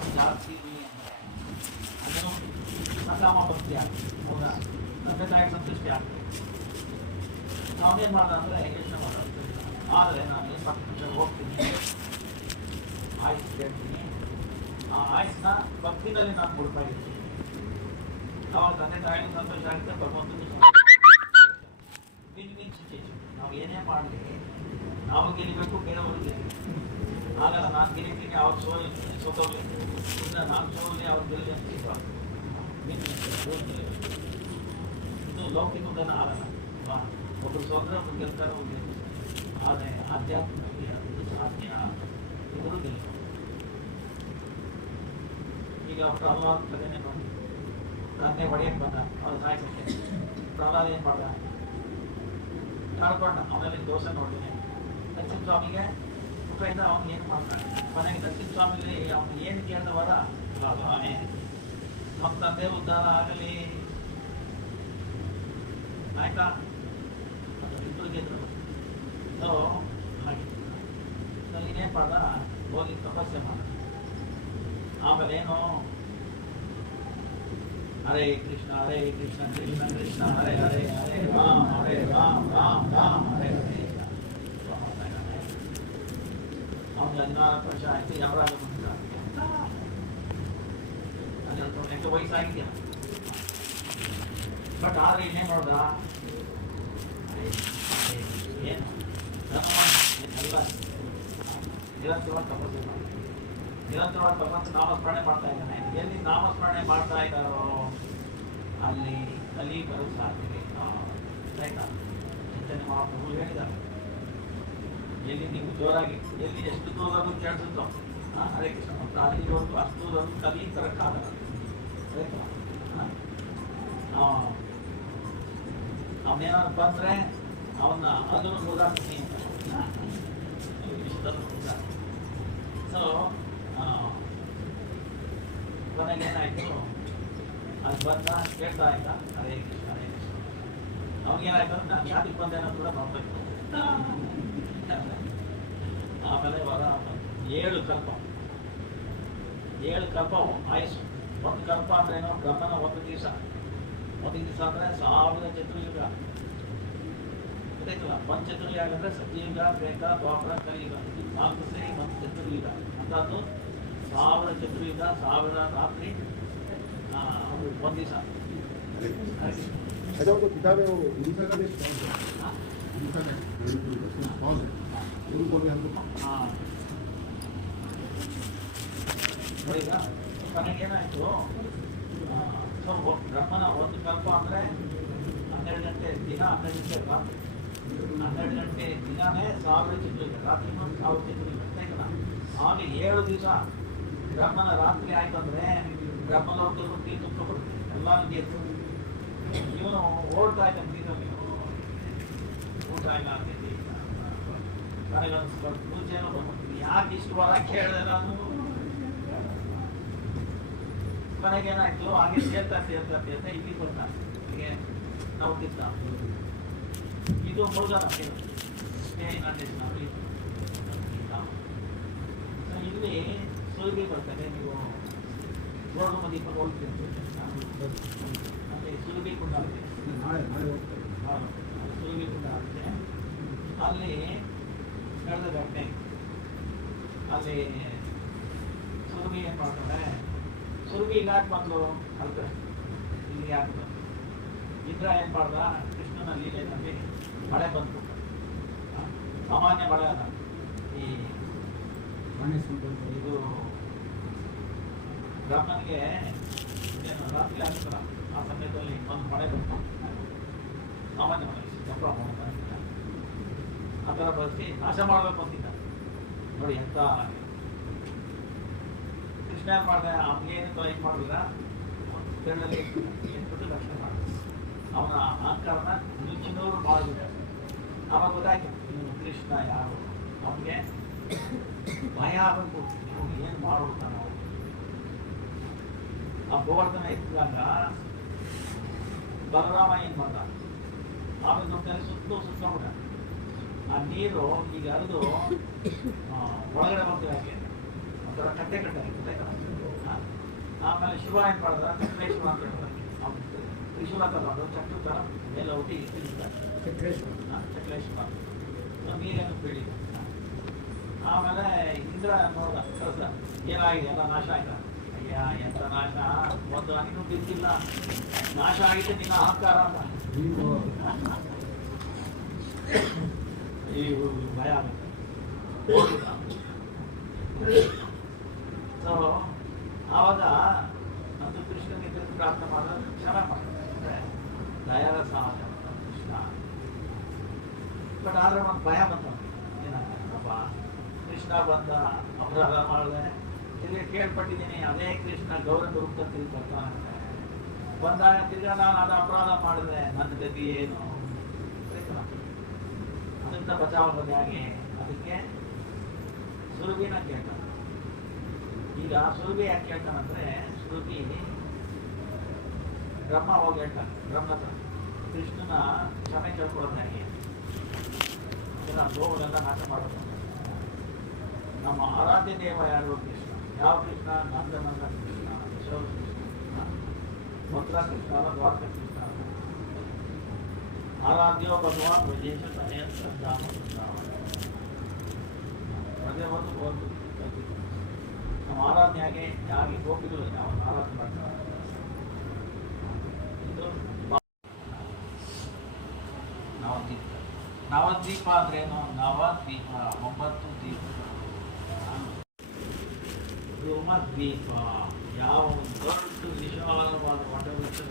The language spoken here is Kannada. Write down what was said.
ಆಯುಷ್ ಜಾಸ್ತಿ ಇರಲಿ ಅಂದರೆ ಅದನ್ನು ಸಂಗ್ರಾಮ ಭಕ್ತಿ ಆಗ್ತದೆ. ಹೌದಾ? ತಂದೆ ತಾಯಿ ಸಂತುಷ್ಟಿ ಆಗ್ತದೆ. ನಾವೇನು ಮಾಡೋಣ ಅಂದರೆ ಯೋಚನೆ ಮಾಡೋಣ. ಆದರೆ ನಾನು ಏನು ಮಾಡ್ತೀನಿ, ಹೋಗ್ತೀನಿ, ಆಯುಷ್ ಕೇಳ್ತೀನಿ, ಆ ಆಯುಷ್ನ ಭಕ್ತಿನಲ್ಲಿ ನಾನು ಕೊಡ್ತಾ ಇರ್ತೀನಿ. ಅವಾಗ ತಂದೆ ತಾಯಿಗೂ ಸಂತೋಷ ಆಗುತ್ತೆ, ಭಗವಂತನಿಗೂ ವಿನ್ ವಿನ್ ಸಿಚುಯೇಷನ್. ನಾವು ಏನೇ ಮಾಡಲಿ ನಾವು ಗೆಲ್ಲಬೇಕು, ಬೇರೆಯವರು ಗೆಲ್ಲಬೇಕು. ಆಗಲ್ಲ ನಾನು ಗೆಲ್ಲಿದ್ದೀನಿ ಅವ್ರು ಸೋತೋಗ್ಲಿ, ಇಲ್ಲ ನಾನು ಸೋಲಿ ಅವ್ರು ಗೆಲ್ಲಿ ಅಂತ ಸಿಗಬಾರ್ದು. ಇದು ಲೌಕಿಕದನ್ನು ಆಗಲ್ಲ. ಒಬ್ಬರು ಸೋದ್ರೆ ಒಬ್ಬರು ಗೆಲ್ತಾರೆ, ಒಬ್ಬರು ಗೆಲ್ತಾರೆ. ಆದರೆ ಆಧ್ಯಾತ್ಮಿಕ ಇದು ಸಾಧ್ಯ, ಇವರು ಗೆಲ್ಲಬೇಕು. ಈಗ ಪ್ರಹ್ಲಾದ್ ಕಥೆನೇ ಬಂದು ತಂದೆ ಹೊಡೆಯಕ್ಕೆ ಬಂದ, ಅವ್ರು ಸಾಯಿಸಕ್ಕೆ. ಪ್ರಹ್ಲಾದ್ ಏನು ಮಾಡ್ದ, ಕಳ್ಕೊಂಡ. ಅವನಲ್ಲಿ ದೋಷ ನೋಡಿದ್ದೀನಿ. ನರಸಿಂಹ ಸ್ವಾಮಿಗೆ ಪುಟ್ಟ ಅವ್ನು ಏನು ಮಾಡ್ತಾನೆ, ಮನೆಗೆ ನರಸಿಂಹ ಸ್ವಾಮಿಲಿ ಅವನು ಏನು ಕೇಳಿದವರ ಭಗವಾನೇ ನಮ್ಮ ತಂದೆ ಉದ್ಧಾರ ಆಗಲಿ ಆಯ್ತಾ, ಇಬ್ಬರು ಗೆದ್ರು. ಸೊ ಹಾಗೆ ಇನ್ನೇನು ಮಾಡ್ದ, ಹೋಗಿ ತಪಸ್ಸೆ ಮಾಡ. ಆಮೇಲೆ ಏನು, ಹರೇ ಕೃಷ್ಣ ಕೃಷ್ಣ ಕೃಷ್ಣ ಹರೇ ಹರೇ, ಹರೇ ರಾಮ್ ರಾಮ್ ರಾಮ್ ಹರೇ ಹರೇ. ಅವ್ನಿಗೆ 14 ವರ್ಷ ಆಯ್ತು, ಯಮರಾಜ ಬಂದ. 18 ವಯಸ್ಸಾಗಿದ್ಯಾ. ಬಟ್ ಆದ್ರೆ ಇನ್ನೇನು ನೋಡ್ದ, ಏನು ಎಲ್ಲ ನಿರಂತರವಾಗಿ ತಪಸ್ಸು ಮಾಡಿ, ನಿರಂತರವಾಗಿ ತಪಸ್ಸು ನಾಮಸ್ಮರಣೆ ಮಾಡ್ತಾ ಇದ್ದಾನೆ. ಎಲ್ಲಿ ನಾಮಸ್ಮರಣೆ ಮಾಡ್ತಾ ಇದ್ದಾರೋ ಅಲ್ಲಿ ಕಲಿ ಬರೋ ಸಾಧ್ಯತೆ ಆಯ್ತಾ. ಚಿಂತನೆ ಮಹಾಪ್ರಭು ಹೇಳಿದ್ದಾರೆ, ಎಲ್ಲಿ ನೀವು ಜೋರಾಗಿ ಎಲ್ಲಿ ಎಷ್ಟು ದೂರದೂ ಕೇಳಿಸುತ್ತೋ ಹರೇ ಕೃಷ್ಣ ಅಂತ ಅಲ್ಲಿವರೆಗೂ ಅಷ್ಟು ದೂರದ್ದು ಕಲಿ ತರಕ್ಕಾಗಲ್ಲ. ಅವನೇನಾದ್ರು ಬಂದರೆ ಅವನ್ನ ಅದನ್ನು ಮುದಾಕ್ತೀನಿ ಅಂತ ವಿಷಯದಲ್ಲೂ ಮುದ. ಸೊ ಕೊನೆಗೆ ಏನಾಯಿತು, ಅದು ಬಂದ ಕೇಳ್ತಾ ಇದ್ದ ಹರೇ ಕೃಷ್ಣ ಹರೇ ಕೃಷ್ಣ. ಅವನಿಗೇನಾಯ್ತು ಅಂದ್ರೆ ನಾನು ಶಾದಿಗೆ ಬಂದೇನೋ ಕೂಡ ಮಾಡಬೇಕು. ಆಮೇಲೆ ವರ 7 ಕಲ್ಪ, 7 ಕಲ್ಪ ಆಯುಷು. ಒಂದು ಕಲ್ಪ ಅಂದ್ರೆ ಏನೋ, ಬ್ರಹ್ಮನ ಒಂದು ದಿವಸ ಅಂದರೆ 1000 ಚತುರ್ಯುಗ. ಗೊತ್ತಾಯ್ತಲ್ಲ, ಒಂದು ಚತುರ್ಯುಗ ಅಂದರೆ ಸತ್ಯಯುಗ, ತ್ರೇತ, ದ್ವಾಪರ, ಕಲಿಯುಗ. ಇದು 4 ಸೇರಿ ಒಂದು ಚತುರ್ಯುಗ. ಅಂಥದ್ದು 1000 ಚತುರ್ಯುಗ, 1000 ರಾತ್ರಿ, ಒಂದು ದಿವಸ. अच्छा, वो तो किताबें वो उड़ीसा का देश कौन है? उड़ीसा का कौन है? उनको भी हमको ಈಗ ನನಗೇನಾಯಿತು, ಸೊ ಬ್ರಹ್ಮನ ಒಂದು ಕಲ್ಪ ಅಂದರೆ 12 ಗಂಟೆ ದಿನ, 12 ಗಂಟೆ ರಾತ್ರಿ. 12 ಗಂಟೆ ದಿನನೇ 1000 ಚತುರ್ಯುಗ, ರಾತ್ರಿ 1000 ಚತುರ್ಯುಗ. ಆಯ್ತಲ್ಲ, ಆಗ 7 ದಿವಸ ಬ್ರಹ್ಮನ ರಾತ್ರಿ ಆಯ್ತು ಅಂದರೆ ಬ್ರಹ್ಮಲೋಕದಲ್ಲೂ ತೀರ್ಥ ಕೊಡ್ತೀವಿ, ಎಲ್ಲರೂ ಗೆದ್ದು. ಇವನು ಓಡ್ತಾ ಇದ್ದಾನೆ ತೀರ್ಥಲ್ಲಿ, ಊಟ ಇಲ್ಲ ಅಂತಿದ್ದಿ. ನನಗೊಂದು ಮುಂಚೆನೂ ಬಂದ್ಬಿಟ್ಟು ಯಾಕೆ ಇಷ್ಟು ವಾರ ಕೇಳಿದೆ ನಾನು. ಕೊನೆಗೇನಾಯ್ತು, ಹಾಗೆ ಸೇರ್ತಾ ಇಲ್ಲಿ ಬಂದ. ಹೀಗೆ ನಾವು ತಿಂತ ಇದು ಮುಳುಗನ ಇಲ್ಲಿ ಸುಲಭಿ ಬರ್ತದೆ. ನೀವು ಗೋರ್ಗಮ ದೀಪ ಹೋಗ್ತೀರಿ ಅಲ್ಲಿ ಸುಲಭಿ ಕುಂಡ ಆಗುತ್ತೆ, ಸುಲಭಿ ಕುಂಡ ಆಗುತ್ತೆ. ಅಲ್ಲಿ ನಡೆದ ಘಟನೆ, ಅಲ್ಲಿ ಸುಲಭಿ ಏನು ಮಾಡ್ತಾರೆ, ಸುರಭಿ ಇಲ್ಲಿ ಯಾಕೆ ಬಂದು ಅಲ್ಕ ಇಲ್ಲಿ ಯಾಕೆ ಬಂದು ಇಂದ್ರ ಏನು ಮಾಡ್ದ, ಕೃಷ್ಣನ ಲೀಲೆಯಲ್ಲಿ ಮಳೆ ಬಂತು. ಸಾಮಾನ್ಯ ಮಳೆ ಅಲ್ಲ, ಈ ಇದು ಬ್ರಾಹ್ಮಣಿಗೆ ಏನು ರಾತ್ರಿ ಆಗ್ತಲ್ಲ, ಆ ಸಮಯದಲ್ಲಿ ಒಂದು ಮಳೆ ಬಂತು. ಸಾಮಾನ್ಯ ಮಳೆ, ಜಪ್ಪ ಆ ಥರ ಬಳಸಿ ನಾಶ ಮಾಡಬೇಕು ಅಂತಿದ್ದ. ನೋಡಿ ಎಂತ ಕೃಷ್ಣ ಏನು ಮಾಡಿದೆ, ಅವನಿಗೇನು ಇದು ಮಾಡಲಿಲ್ಲ, ಬೆರಳಲ್ಲಿ ಎತ್ಬಿಟ್ಟು ರಕ್ಷಣೆ ಮಾಡಿದ. ಅವನ ಅಹಂಕಾರನ ನುಚ್ಚಿನವರು ಮಾಡಿಬಿಟ್ಟ. ಆವಾಗ ಗೊತ್ತಾಯ್ತು ಇವನು ಕೃಷ್ಣ ಯಾರು. ಅವನಿಗೆ ಭಯ ಆಗಬೇಕು, ಇವನು ಏನು ಮಾಡೋದು ನಾವು. ಆ ಗೋವರ್ಧನ ಎತ್ತಿದಾಗ ಬಲರಾಮ ಏನು ಮಾಡ್ದ, ಆಮೇಲೆ ನೋಡ್ತಾರೆ ಸುತ್ತಬಿಟ್ಟ. ಆ ನೀರು ಈಗ ಹರಿದು ಒಳಗಡೆ ಹೋಗ್ತದೆ. ಯಾಕೆ ಒಂಥರ ಕಟ್ಟೆ ಗೊತ್ತಾಯ್ತಾ. ಆಮೇಲೆ ಶಿವ ಏನು ಮಾಡಿದ ಚಕ್ರೇಶ್ವರ ಅಂತ ಹೇಳ್ತಾರೆ. ಅವ್ನು ತ್ರಿಶೂಲ ತಗೊಂಡು ಚಕ್ರ ಥರ ಎಲ್ಲ ಒಟ್ಟಿ ಇಟ್ಟಿದ್ದಾರೆ ಚಕ್ರೇಶ್ವರ ನೀರೇನು ಬೀಳಿ. ಆಮೇಲೆ ಇಂದ್ರ ನೋಡ ಕಳ್ಸ ಏನಾಗಿದೆ ಎಲ್ಲ ನಾಶ ಆಯ್ತಾ. ಅಯ್ಯ ಎಂತ ನಾಶ, ಒಂದು ಹನಿನೂ ಬಿದ್ದಿಲ್ಲ, ನಾಶ ಆಗಿದೆ ನಿನ್ನ ಅಹಂಕಾರ ಅಂತ ಈ ಭಯ ಆಗುತ್ತೆ. ಸೊ ಆವಾಗ ನಂದು ಕೃಷ್ಣನಿಗೆ ಪ್ರಾರ್ಥನೆ ಮಾಡೋದು ಚೆನ್ನಾಗಿ ಮಾಡ್ತಾರೆ, ದಯಾರ ಸಹಜ ಕೃಷ್ಣ. ಬಟ್ ಆದ್ರೆ ಒಂದು ಭಯ ಬಂತ, ಏನಪ್ಪ ಕೃಷ್ಣ ಬಂದ ಅಪರಾಧ ಮಾಡಿದೆ, ತಿರ್ಗಿ ಕೇಳ್ಪಟ್ಟಿದ್ದೀನಿ ಅದೇ ಕೃಷ್ಣ ಗೌರವ ರೂಪದಲ್ಲಿ ಬರ್ತಾನೆ. ಬಂದಾಗ ತಿರ್ಗಾ ನಾನು ಅದು ಅಪರಾಧ ಮಾಡಿದ್ರೆ ನನ್ನ ಗತಿ ಏನು, ಅದರಿಂದ ಬಚಾವಾಗೋದು ಹೇಗೆ? ಅದಕ್ಕೆ ಸುರಭಿನ ಕೇಳ್ತಾನೆ. ಈಗ ಸುರಭಿ ಯಾಕೆ ಕೇಳ್ತಾನಂದ್ರೆ, ಸುರಭಿ ಬ್ರಹ್ಮ ಹೋಗಿ ಹೇಳ್ತಾನೆ ಬ್ರಹ್ಮತ ಕೃಷ್ಣನ ಕ್ಷಮೆ ಕೇಳ್ಕೊಳ್ಳೋದು ಹೇಗೆ, ಗೋವುಗಳೆಲ್ಲ ನಾಶ ಮಾಡೋದು. ನಮ್ಮ ಆರಾಧ್ಯ ದೇವ ಯಾರು? ಕೃಷ್ಣ. ಯಾವ ಕೃಷ್ಣ? ನಂದನಂದ ಕೃಷ್ಣ, ಯಶೋಧ ಕೃಷ್ಣ, ಮಥುರಾ ಕೃಷ್ಣ ಅಲ್ಲ, ದ್ವಾರಕ ಕೃಷ್ಣ. ಆರಾಧ್ಯ ಭಗವಾನ್ ವಿದೇಶ ತನೆಯ ಶ್ರದ್ಧಾಮ ಬೃಂದಾವನ. ಅದೇ ಒಂದು ನಮ್ಮ ಆರಾಧನೆಯಾಗೆ ಯಾಕೆ ಗೋಪಿಗಳು ನಾವು ಆರಾಧನೆ ಮಾಡ್ತಾರೆ. ಇದು ನವದ್ವೀಪ. ನವದ್ವೀಪ ಅಂದ್ರೇನು? ನವದ್ವೀಪ 9 ದ್ವೀಪ. ದ್ವೀಪ ಯಾವ ಒಂದು ದೊಡ್ಡ ವಿಶಾಲವಾದ ವಟವೃಕ್ಷದ